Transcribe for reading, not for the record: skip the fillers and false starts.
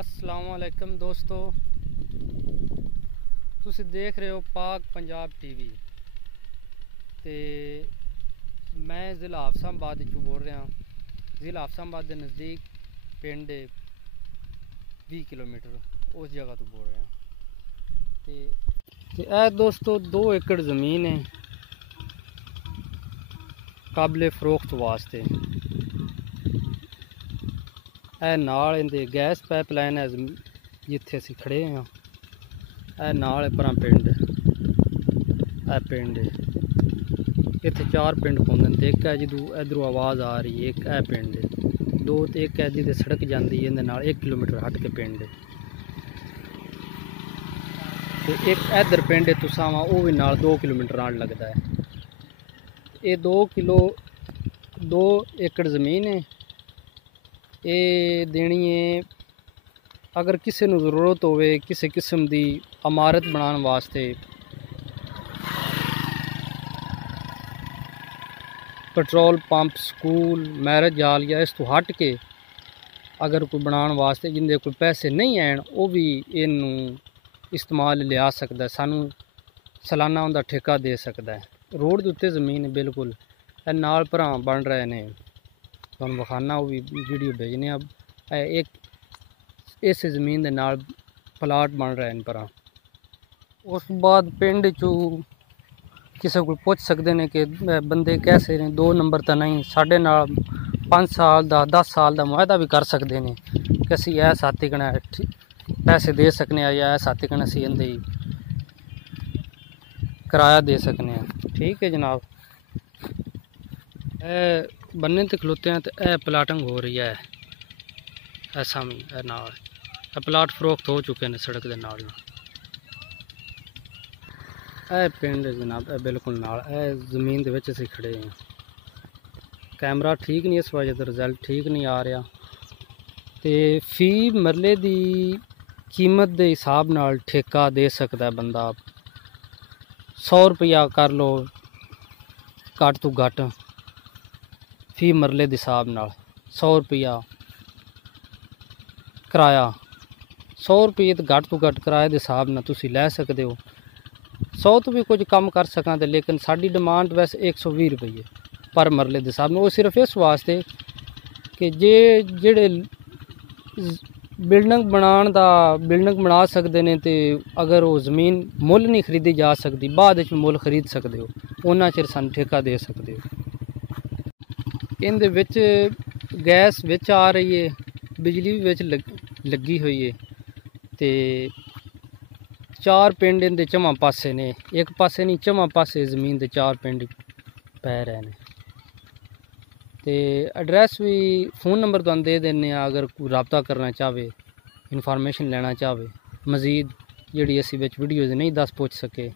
अस्सलामुअलैकुम दोस्तों, तुसी देख रहे हो पाक पंजाब टीवी। ते मैं ज़िला हाफसाबाद चो बोल रहा। ज़िला हाफसाबाद के नज़दीक पिंड 20 किलोमीटर उस जगह तो बोल रहा। ते ए दोस्तों 2 एकड़ ज़मीन है काबिल फरोख्त वास्ते। ए नाल इंदे गैस पाइपलाइन है जिथे असी खड़े हाँ। ए नाल परा पिंड, ए पिंड इत्थे 4 पिंड पौंदे। एक है जदू इधरों आवाज़ आ रही है, एक है पिंड, 2 तो एक है जिदे सड़क जाती है इहदे नाल 1 किलोमीटर हट के पिंड। तो एक इधर पिंड है तुसावा वो भी नाल 2 किलोमीटर आड़ लगता है। ये 2 एकड़ ज़मीन है। ये देनी है अगर किसी को ज़रूरत हो किसी किस्म की इमारत बनाने वास्ते, petrol pump, school, marriage hall या इस तो हट के अगर कोई बनाने वास्ते जिंदे कोई पैसे नहीं हैं वो भी इनू इस्तेमाल लिया सकता है। सानू सालाना उनका ठेका दे सकता है। रोड के उत्ते ज़मीन है बिल्कुल। नाल भरा बन रहे ने, तुहानू विखाना वो भी वीडियो भेजने। अब एक इस ज़मीन के नाल प्लाट बन रहे हैं भरा। उस बाद पिंड चू किसी को पूछ सकते हैं कि बंदे कैसे ने। 2 नंबर तो नहीं, साढ़े नाल 5 साल का 10 साल का मुआहदा भी कर सकते हैं कि असी इस हद तक पैसे दे सकने या इस हद तक असी इनकी किराया दे सकने। ठीक है जनाब। बन्ने ते खलोते हैं तो यह प्लाटिंग हो रही है। ऐसा भी नाल प्लाट फरोख्त हो चुके हैं सड़क के नाल। ए पिंड जनाब बिल्कुल नाल ज़मीन के विच असीं खड़े हैं। कैमरा ठीक नहीं इस वजह तो रिजल्ट ठीक नहीं आ रहा। तो फी मरले की कीमत के हिसाब नाल ठेका दे सकता है बंदा। 100 रुपया कर लो घट तो घट फी मरले के हिसाब नाल। 100 रुपया किराया, 100 रुपये तो घट किराए के हिसाब नाल तुसी लै सकते हो। 100 तो भी कुछ कम कर सकां ते, लेकिन साडी डिमांड वैसे 120 रुपये पर मरले के हिसाब नाल। वो सिर्फ इस वास्ते कि जेड़े बिल्डिंग बना सकते हैं तो अगर वो ज़मीन मुल नहीं खरीदी जा सकती, बाद में मुल खरीद सकते हो, उन्ना चिर सानू ठेका दे सकते हो। इनदे विच गैस विच आ रही है, बिजली भी विच लगी हुई है। तो 4 पिंड इनके चौवां पासे ने, एक पासे नहीं चौवां पासे ज़मीन के 4 पिंड पै रहे हैं। तो एड्रैस भी फ़ोन नंबर तुहानू दे देने। अगर कोई रबता करना चाहे, इन्फॉर्मेशन लेना चाहे मज़ीद जिहड़ी असीं विच वीडियो नहीं दस पुछ सके।